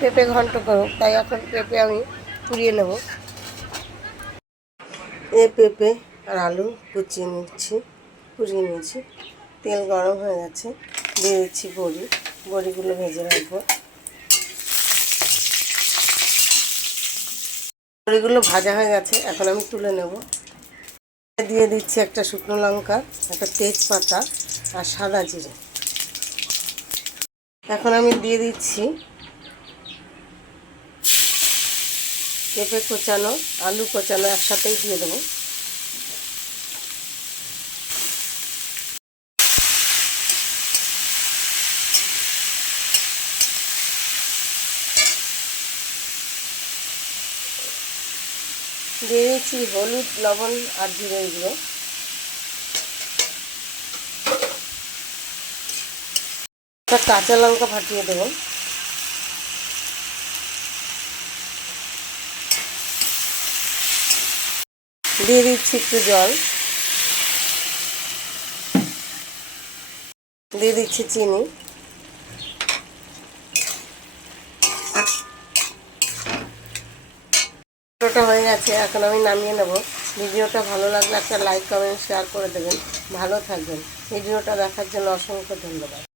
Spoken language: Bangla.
পেঁপে ঘন্ট করব, তাই এখন পেঁপে আমি পুড়িয়ে নেব। পেঁপে আর আলু কুচিয়ে নিচ্ছি, পুড়িয়ে নিয়েছি। তেল গরম হয়ে গেছে, দিয়ে দিচ্ছি বড়ি। বড়িগুলো ভেজে রাখবো। বড়িগুলো ভাজা হয়ে গেছে, এখন আমি তুলে নেব। দিয়ে দিচ্ছি একটা শুকনো লঙ্কা, একটা তেজপাতা আর সাদা জিরে। এখন আমি দিয়ে দিচ্ছি পেঁপে কোচানো, আলু কোচানো একসাথেই দিয়ে দেবো। দিয়ে দিচ্ছি হলুদ, লবণ আর জিরে গুঁড়ো। একটা কাঁচা লঙ্কা ফাটিয়ে দেবো। দিয়ে দিচ্ছি একটু জল, দিয়ে দিচ্ছি চিনি। ভিডিওটা হয়ে গেছে, এখন আমি নামিয়ে নেব। ভিডিওটা ভালো লাগলে একটা লাইক, কমেন্ট, শেয়ার করে দেবেন। ভালো থাকবেন। ভিডিওটা দেখার জন্য অসংখ্য ধন্যবাদ।